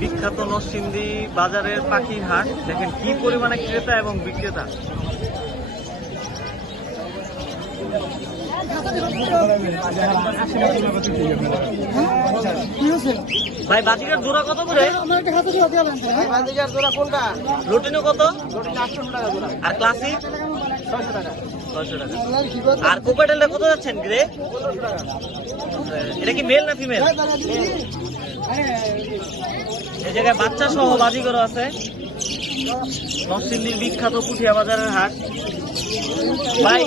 বিখ্যাত নরসিংদী বাজারের পাখির হাট। দেখেন কি পরিমাণে ক্রেতা এবং বিক্রেতা। ভাই বাজিকার জোড়া কত করে? লুটিনো কত? আর ক্লাসিক 600 টাকা। আর কোকাটেলটা কত যাচ্ছেন গ্রে? এটা কি মেল না ফিমেল? এই জায়গায় বাচ্চা সহ বাজিগর আছে। নরসিংদীর বিখ্যাত পুঠিয়া বাজারের হাট। ভাই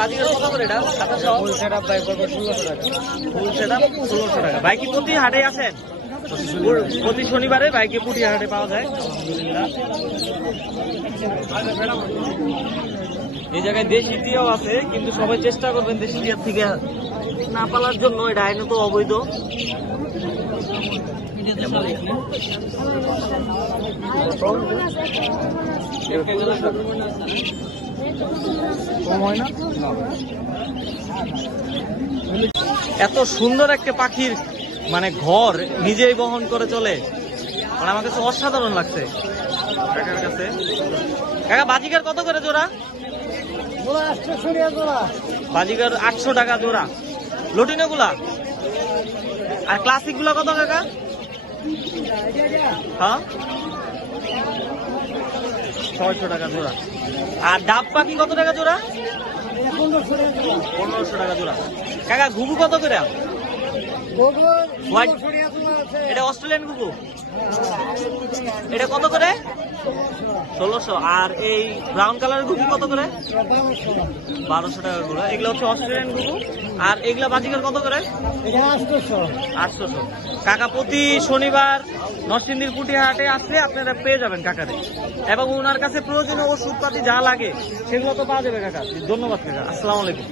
বাজিগর কত করে এটা? ফুল সেটআপ ভাই 1600 টাকা। ফুল সেটআপ 1600 টাকা। ভাই কি প্রতি হাটে আছেন? প্রতি শনিবারে বাইকে পুঠিয়া হাটে পাওয়া যায়। এই জায়গায় দেশি টিয়াও আছে, কিন্তু সবাই চেষ্টা করবেন দেশি টিয়ার থেকে না পালার জন্য। এটা আইনত অবৈধ। এত সুন্দর একটা পাখির মানে ঘর নিজেই বহন করে চলে, মানে আমার কাছে অসাধারণ লাগছে কাকার কাছে। কাকা বাজিকার কত করে জোড়া? বাজিকার 800 টাকা জোড়া। লুটিনো গুলা আর ক্লাসিক গুলা কত কাকা? হ্যাঁ 600 টাকা জোড়া। আর ডাব পাখি কত টাকা জোড়া? 1500 টাকা জোড়া। কাকা ঘুঘু কত করে? এটা অস্ট্রেলিয়ান ঘুঘু, এটা কত করে? 1600। আর এই ব্রাউন কালারের ঘুঘু কত করে? 1200 টাকা করে। এগুলো হচ্ছে অস্ট্রেলিয়ান ঘুঘু। আর এগুলা বাজিকার কত করে? 800। কাকা প্রতি শনিবার নরসিংদীর পুঠিয়া হাটে আসলে আপনারা পেয়ে যাবেন কাকারে, এবং ওনার কাছে প্রয়োজনীয় ওষুধপাতি যা লাগে সেগুলো তো পাওয়া যাবে কাকা। ধন্যবাদ কাকা, আসসালামু আলাইকুম।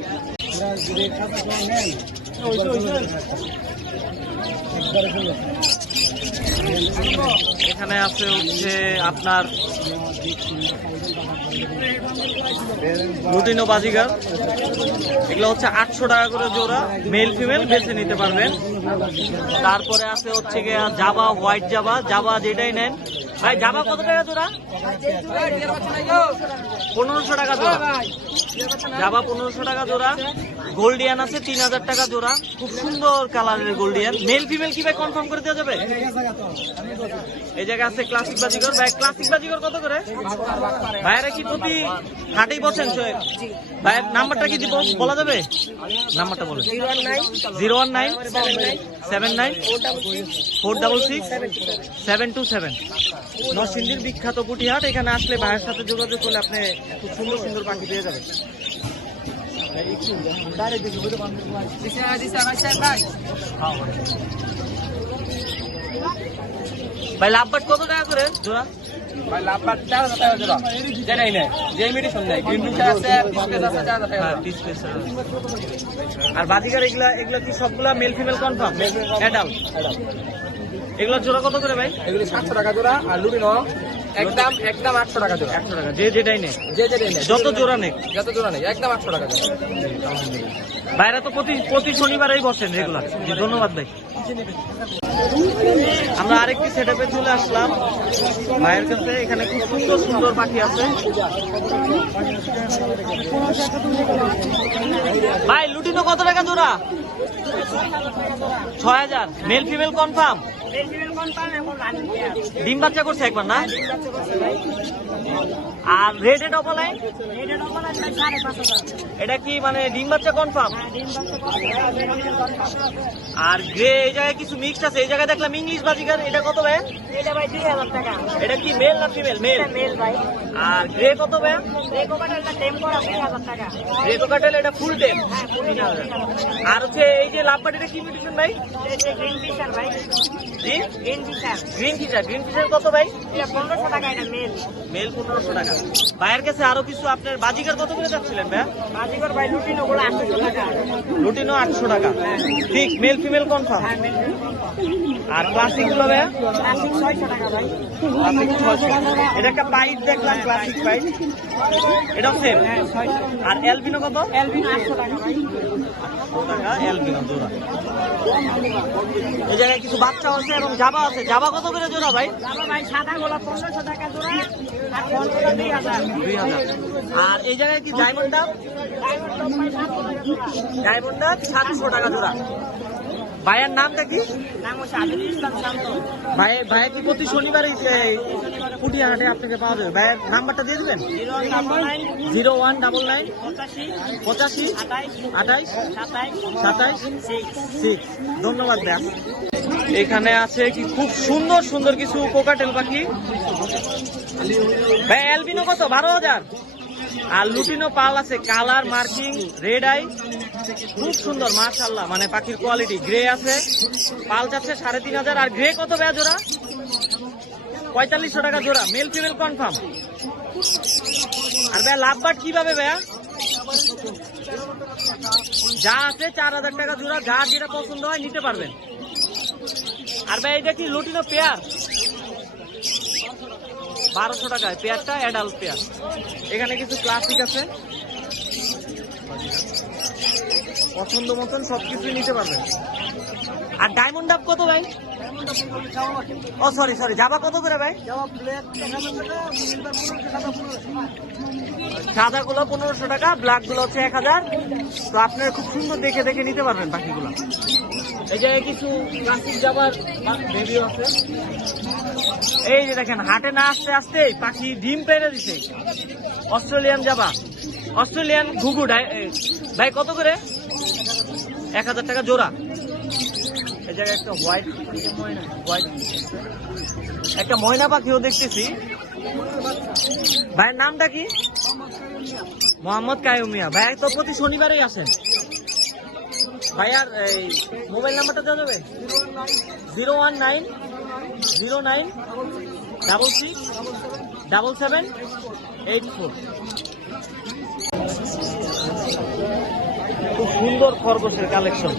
এখানে আছে হচ্ছে আপনার লুটিনো বাজিগার। এগুলো হচ্ছে 800 টাকা করে জোড়া। মেল ফিমেল বেছে নিতে পারবেন। তারপরে আছে হচ্ছে গিয়ে জাবা, হোয়াইট জাবা। জাবা যেটাই নেন। ভাই জাবা কত টাকা জোড়া? 1500 টাকা জোড়া। জাবা 1500 টাকা জোড়া। গোল্ডিয়ান আছে 3000 টাকা জোড়া। খুব সুন্দর কালারের গোল্ডিয়ান। মেল ফিমেল কি ভাই কনফার্ম করে দেওয়া যাবে? এই জায়গায় আছে ক্লাসিক বাজিগর। ভাই ক্লাসিক বাজিগর কত করে? ভাইরা কি প্রতি হাটেই বসেন? ভাইয়ের নাম্বারটা কি বলা যাবে? নাম্বারটা বলে। 019 79 466 727। নরসিংদীর বিখ্যাত পুঠিহাট। এখানে আসলে ভাইয়ের সাথে যোগাযোগ করলে আপনি খুব সুন্দর সুন্দর পাখি পেয়ে যাবেন। ভাই লাভবাট কত টাকা করে জোড়া? ভাই লাভবাট 4000 টাকা জোড়া। যেটাই নেয়, যে মেডিসিন নেয়, গ্রিন ফিশ আছে, ডিসপ্লেস আছে 4000 টাকা। হ্যাঁ ডিসপ্লেস। আর বাজিকার এগুলা কি সবগুলা মেল ফিমেল কনফার্ম? অ্যাডাল্ট। এগুলা জোড়া কত করে ভাই? এগুলো 700 টাকা জোড়া। আর লুটিনো একদম 800 টাকা জোড়া। 800 টাকা। যে যেটাই নেয়, যত জোড়া নেই, একদম 800 টাকা জোড়া। ভাইরা তো প্রতি শনিবারেই বসেন রেগুলার। ধন্যবাদ ভাই। আমরা আরেকটি সেটআপে চলে আসলাম ভাইয়ের কাছে। এখানে খুব সুন্দর সুন্দর পাখি আছে। ভাই লুটিনো কত টাকা জোড়া? 6000। Male female confirm? ডিম বাচ্চা করছে একবার না? আর রেড এড অপলাইন এটা কি মানে ডিম বাচ্চা কনফার্ম? আর গ্রে এই জায়গায় কিছু মিক্সড আছে। এই জায়গায় দেখলাম ইংলিশ বাজিকার। এটা কত ভাই? এটা ভাই 2000 টাকা। এটা কি মেল না ফিমেল? মেল। মেল ভাই। আর গ্রে কত ভাই? গ্রে কোকাটেলটা টেম করা 2000 টাকা। গ্রে কোকাটেল এটা ফুল টেম 3000। আর হচ্ছে এই যে লাভবাট, এটা কি মিউটেশন ভাই? এটা গ্রিন ফিশার ভাই। জি green fisher. Green fisher. Green fisher কত ভাই? এটা 1500 টাকা। এটা মেল। মেল 1500 টাকা। ভাইয়ের কাছে আরো কিছু আপনার বাজিকার কত করে যাচ্ছিলেন ভাই? বাজিকার ভাই লুটিনো গুলো 800 টাকা। লুটিনো 800 টাকা। ঠিক মেল ফিমেল কনফার্ম? হ্যাঁ মেল। আর ক্লাসিক গুলো ভাইয়া? ক্লাসিক 600 টাকা ভাই। ক্লাসিক 600। এটা একটা পাইট দেখলাম, ক্লাসিক পাইট, এটাও সেম। হ্যাঁ 600। আর এলবিনো কত? এলবিনো 800 টাকা ভাই। 800 টাকা এলবিনো জোড়া। এই জায়গায় কিছু বাচ্চা আছে এবং জাবা আছে। জাবা কত করে জোড়া ভাই? জাবা ভাই সাদা গোলা 1500 টাকা জোড়া আর ফলগুলো 2000। 2000। আর এই জায়গায় কি ডায়মন্ড ডাব? ডায়মন্ড টপ ভাই 700 টাকা জোড়া। ডায়মন্ড ডাব 700 টাকা জোড়া। ভাইয়ের নামটা কি? নাম হচ্ছে আজিজুল ইসলাম শান্ত। ভাই কি প্রতি শনিবারই পুটিয়া হাটে আপনাকে পাওয়া যাবে? ভাইয়ের নাম্বারটা দিয়ে দিবেন। 0199 0199 85 85 28 27 6। ধন্যবাদ ভাইয়া। এখানে আছে কি খুব সুন্দর সুন্দর কিছু কোকাটেল পাখি। ভাই অ্যালবিনো কত? 12,000। আর লুটিনো পাল আছে, কালার মার্কিং রেড আই, খুব সুন্দর মাশাআল্লাহ, মানে পাখির কোয়ালিটি। গ্রে আছে, পাল যাচ্ছে 3,500। আর গ্রে কত ভাইয়া জোড়া? 4500 টাকা জোড়া। Male female confirm. আর ভাইয়া লাভবাট কিভাবে ভাইয়া? যা আছে 4,000 টাকা জোড়া। যার যেটা পছন্দ হয় নিতে পারবেন। আর ভাই এটা কি লুটিনো পেয়ার? 1200 টাকায় পেয়ারটা, অ্যাডাল্ট পেয়ার। এখানে কিছু ক্লাসিক আছে, পছন্দ মতন সবকিছু নিতে পারবেন। আর ডায়মন্ড ডাব কত ভাই? ও সরি, জাবা কত করে ভাই? সাদা গুলো 1500 টাকা, ব্ল্যাক গুলো হচ্ছে 1000। তো আপনারা খুব সুন্দর দেখে দেখে নিতে পারবেন পাখিগুলো। এই জায়গায় কিছু ক্লাসিক জাবার বেবিও আছে। এই যে দেখেন, হাটে না আসতে আসতে পাখি ডিম পেড়ে দিছে। অস্ট্রেলিয়ান জাবা, অস্ট্রেলিয়ান ঘুঘু। ভাই কত করে? 1000 টাকা জোড়া। এই জায়গায় একটা হোয়াইট একটা ময়না পাখিও দেখতেছি। ভাইয়ের নামটা কি? মোহাম্মদ কায়ুমিয়া। ভাই তো প্রতি শনিবারেই আসেন। ভাইয়ার এই মোবাইল নাম্বারটা দেওয়া যাবে? 019 09 66 77 84। খুব সুন্দর খরগোশের কালেকশন।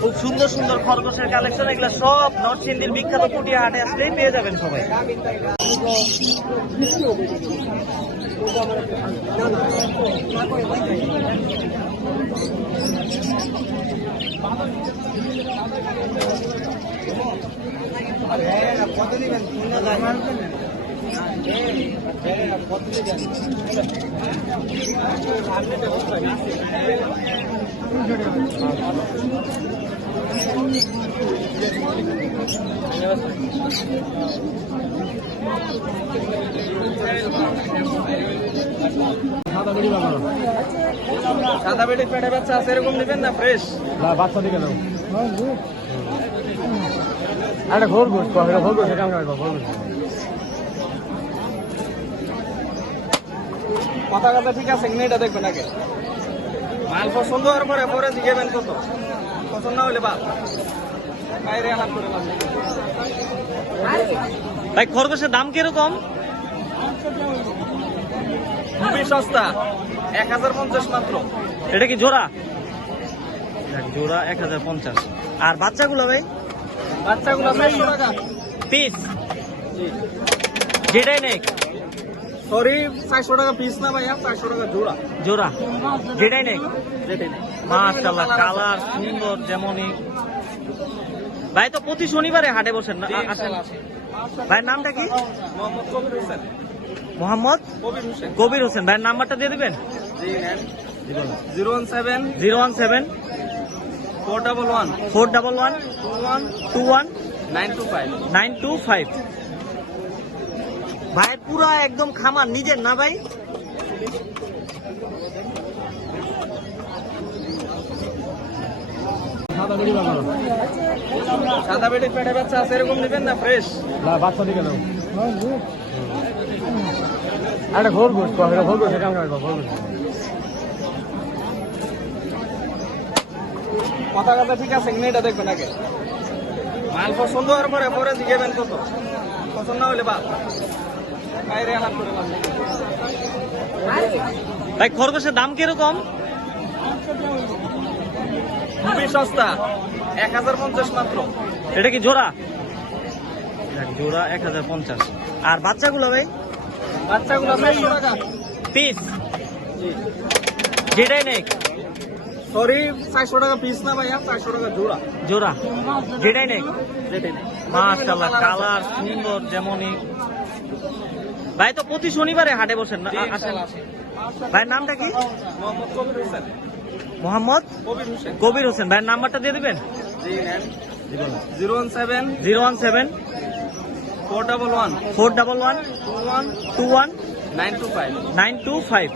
খুব সুন্দর সুন্দর খরগোশের কালেকশন। এগুলো সব নর্থ ইন্ডিয়ার বিখ্যাত পুটিয়া হাটে আসলেই পেয়ে যাবেন সবাই। সাদা বেডে পেটে বাচ্চা আছে, এরকম নেবেন না? ফ্রেশ বাচ্চা দিকে দাও। আরে খরগোশ কথা কথা ঠিক আছে কিনা এটা দেখবেন আগে। মাল পছন্দ হওয়ার পরে পরে জিজ্ঞাবেন কত। পছন্দ না হলে বাইরে আলাপ করে। ভাই খরগোশের দাম কিরকম? খুবই সস্তা, 1050 মাত্র। এটা কি জোড়া? জোড়া 1050। আর বাচ্চাগুলো ভাই? বাচ্চাগুলো 500 টাকা পিস। যেটাই নেই সরি, 400 টাকা পিস না ভাইয়া, 400 টাকা জোড়া। জোড়া যেটাই নেই, মাশাআল্লাহ কালার সুন্দর যেমনই। ভাই তো প্রতি শনিবারে হাটে বসেন না? আসেন। ভাইয়ের নামটা কি? মোহাম্মদ কবির হোসেন। ভাইয়ের নাম্বারটা দিয়ে দিবেন? 017 411 21 925। ভাইয়ের পুরা একদম খামার নিজের না ভাই? সাদা বেডে পেটে বাচ্চা আছে, এরকম নেবেন না? ফ্রেশ বাচ্চা দিকে দাও। আরে ঘোর ঘোর ঘোর ঘোর সেটা আমরা ঘোর ঘোর কথা কথা ঠিক আছে কিনা এটা দেখবেন আগে মাল পছন্দ হওয়ার পরে পরে জিজ্ঞাবেন কত পছন্দ না হলে বাদ বাইরে আলাপ করে লাভ নেই। ভাই খরগোশের দাম কিরকম? খুবই সস্তা 1050 মাত্র। এটা কি জোড়া? জোড়া 1050। আর বাচ্চাগুলো ভাই? বাচ্চাগুলো 400 টাকা পিস যেটাই নেই। সরি 400 টাকা পিস না ভাইয়া 400 টাকা জোড়া। জোড়া যেটাই নেই। যেটাই নেই। মাশাআল্লাহ কালার সুন্দর যেমনই। ভাই তো প্রতি শনিবারে হাটে বসেন না? আসেন। ভাইয়ের নামটা কি? মোহাম্মদ কবির হোসেন। মোহাম্মদ কবির হোসেন। কবির হোসেন। ভাইয়ের নাম্বারটা দিয়ে দিবেন? জি নেন 017 017 411 411 21 925। 925।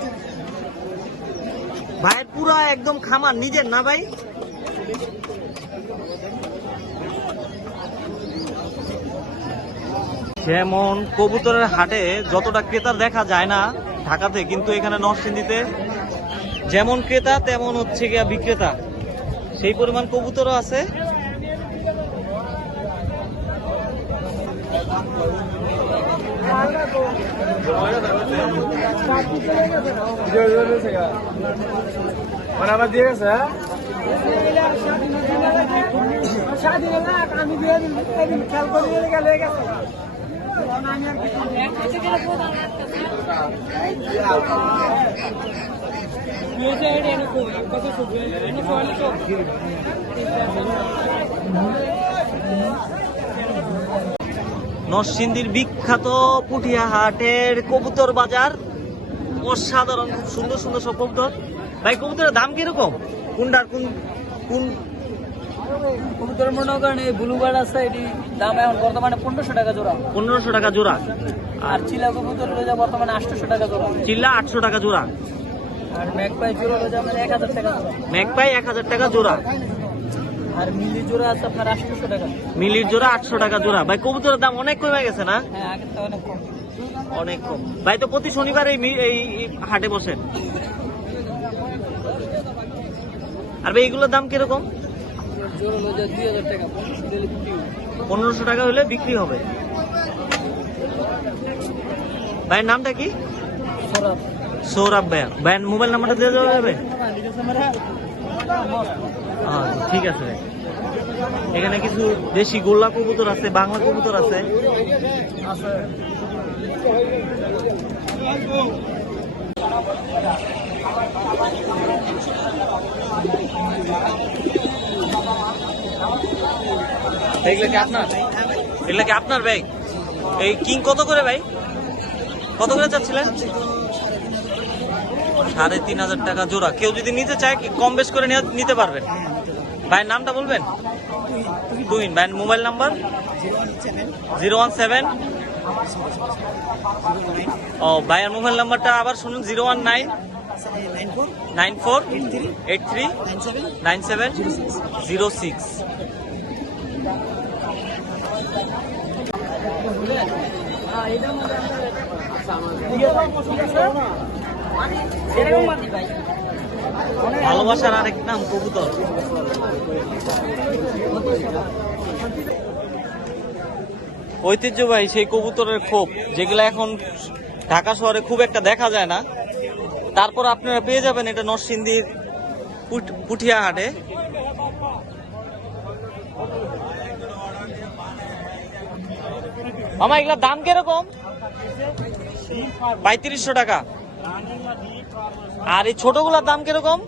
ভাইয়ের পুরা একদম খামার নিজের না ভাই? যেমন কবুতরের হাটে যতটা ক্রেতা দেখা যায় না ঢাকাতে, কিন্তু এখানে নরসিংদীতে যেমন ক্রেতা তেমন হচ্ছে গিয়া বিক্রেতা, সেই পরিমাণ কবুতরও আছে। মানে আবার দিয়ে গেছে হ্যাঁ? আমি দিয়ে দিন খেয়াল করে গেলে গেছে নরসিংদীর বিখ্যাত পুঠিয়া হাটের কবুতর বাজার, অসাধারণ খুব সুন্দর সুন্দর সব কবুতর। ভাই কবুতরের দাম কিরকম? কোনটার কোন কোন? কবুতর মনে করেন এই ব্লু বার্ড আছে, এটি দাম এখন বর্তমানে 1500 টাকা জোড়া। 1500 টাকা জোড়া। আর চিলা কবুতর রয়েছে বর্তমানে 800 টাকা জোড়া। চিল্লা 800 টাকা জোড়া। আর ম্যাকপাই জোড়া রয়েছে আপনার 1000 টাকা জোড়া। ম্যাকপাই 1000 টাকা জোড়া। আর মিলি জোড়া আছে আপনার 800 টাকা। মিলির জোড়া 800 টাকা জোড়া। ভাই কবুতরের দাম অনেক কমে গেছে না? হ্যাঁ আগের থেকে অনেক কম। অনেক কম। ভাই তো প্রতি শনিবার এই হাটে বসেন। আর ভাই এগুলোর দাম কিরকম? জোড়া রয়েছে 2000 টাকা। 1500 টাকা হলে বিক্রি হবে। ভাইয়ের নামটা কি? সৌরভ। সৌরভ ভাইয়া। ভাইয়ের মোবাইল নাম্বারটা দিয়ে দেওয়া যাবে? ঠিক আছে ভাই। এখানে কিছু দেশি গোল্লা কবুতর আছে, বাংলা কবুতর আছে। এগুলো কি আপনার? এগুলা কি আপনার ভাই? এই কিং কত করে ভাই? কত করে চাচ্ছিলেন? 3500 টাকা জোড়া। কেউ যদি নিতে চায় কম বেশ করে নিতে পারবেন। ভাইয়ের নামটা বলবেন? তুহিন। ভাইয়ের মোবাইল নাম্বার? 017। ও ভাইয়ের মোবাইল নাম্বারটা আবার শুনুন, 019 94 83 97 06। ভালোবাসার আরেক নাম কবুতর। ঐতিহ্যবাহী সেই কবুতরের খোপ, যেগুলো এখন ঢাকা শহরে খুব একটা দেখা যায় না, তারপর আপনারা পেয়ে যাবেন এটা নরসিংদীর পুঠিয়া হাটে। মামা এগুলোর দাম কিরকম? 3500 টাকা। আর এই ছোটগুলার দাম কিরকম?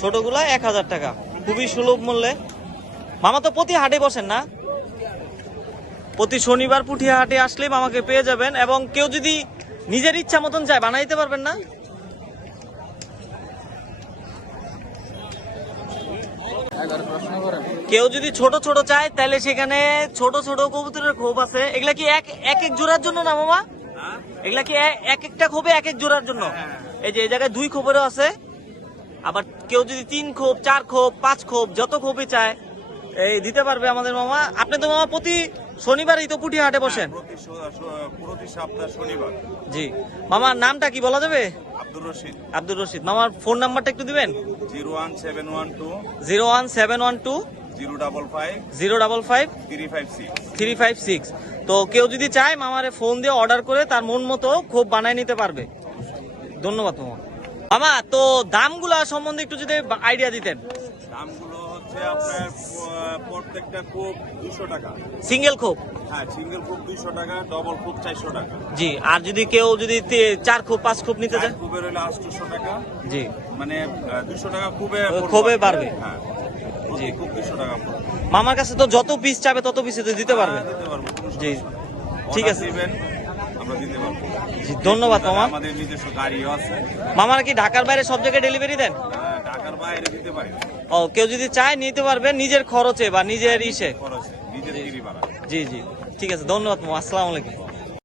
ছোটগুলা 1000 টাকা। খুবই সুলভ মূল্যে। মামা তো প্রতি হাটে বসেন না? প্রতি শনিবার পুঠিয়া হাটে আসলে মামাকে পেয়ে যাবেন, এবং কেউ যদি নিজের ইচ্ছা মতন চায় বানাইতে পারবেন না? কেউ যদি ছোট ছোট চায় তাহলে সেখানে ছোট ছোট কবুতরের খোপ আছে। এগুলা কি এক এক জোড়ার জন্য না মামা? এগুলা কি এক একটা খোপে এক এক জোড়ার জন্য? এই যে এই জায়গায় 2 খোপেরও আছে। আবার কেউ যদি 3 খোপ 4 খোপ 5 খোপ যত খোপে চায় এই দিতে পারবে আমাদের মামা। আপনি তো মামা প্রতি শনিবারই তো পুঠিয়া হাটে বসেন? প্রতি সপ্তাহ শনিবার। জি মামার নামটা কি বলা যাবে? আব্দুর রশিদ। আব্দুর রশিদ। মামার ফোন নাম্বারটা একটু দিবেন? 01712 01712 055 055 356। 356। তো কেউ যদি চায় মামারে ফোন দিয়ে অর্ডার করে তার মন মতো খোপ বানায় নিতে পারবে। ধন্যবাদ মামা। মামা তো দামগুলা সম্বন্ধে একটু যদি আইডিয়া দিতেন। দামগুলো হচ্ছে আপনার প্রত্যেকটা কোপ 200 টাকা। সিঙ্গেল খোপ? হ্যাঁ, সিঙ্গেল কোপ 200 টাকা, ডবল কোপ 400 টাকা। জি। আর যদি কেউ যদি 4 খোপ 5 খোপ নিতে চায়? কোপের হলে 800 টাকা। জি। মানে 200 টাকা খোপে বাড়বে। হ্যাঁ, জি। খুব 200 টাকা পড়বে। মামার কাছে তো যত পিস চাবে তত পিসে তো দিতে পারবে? দিতে পারবো। জি ঠিক আছে, আমরা দিতে পারবো। জি ধন্যবাদ মামা। আমাদের নিজস্ব গাড়িও আছে। মামারা কি ঢাকার বাইরে সব জায়গায় ডেলিভারি দেন? ঢাকার বাইরে দিতে পারি। ও কেউ যদি চায় নিতে পারবে নিজের খরচে বা নিজের ইসে? খরচে, নিজের গিরি ভাড়া। জি জি ঠিক আছে, ধন্যবাদ মামা। আসসালামু আলাইকুম।